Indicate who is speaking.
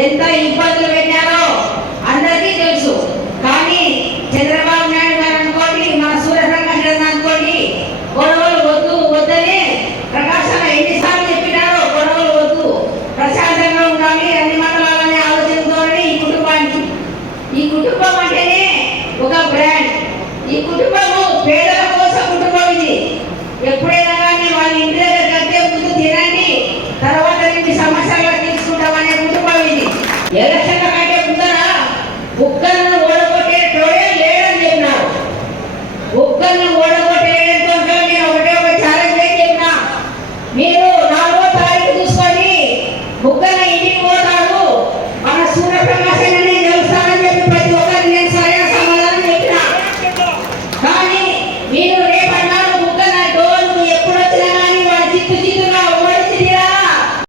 Speaker 1: ఎంత ఇబ్బందులు పెట్టారో అందరికీ తెలుసు. కానీ చంద్రబాబు నాయుడు గారు అనుకోండి మన సూర్యప్రకాశ్ అనుకోండి గొడవలు వద్దు వద్దని ప్రకాశం ఎన్నిసార్లు చెప్పినారో గొడవలు వద్దు ప్రశాంతంగా ఉండాలి అన్ని మండలాలనే ఆలోచనతోనే ఈ కుటుంబానికి. ఈ కుటుంబం అంటేనే ఒక బ్రాండ్. ఈ కుటుంబము పేదల కోసం కుటుంబం ఇది. ఎప్పుడు ఎలక్షన్ల కంటే ముందర ఉక్కలను ఓడగొట్టేటోడే లేడని చెప్పినారు. ఉక్కలను ఓడగొట్టేయడంతో నేను ఒకటే ఒక ఛాలెంజ్ చెప్పినా? మీరు నాలుగో తారీఖు చూసుకొని ఉక్కల ఇంటి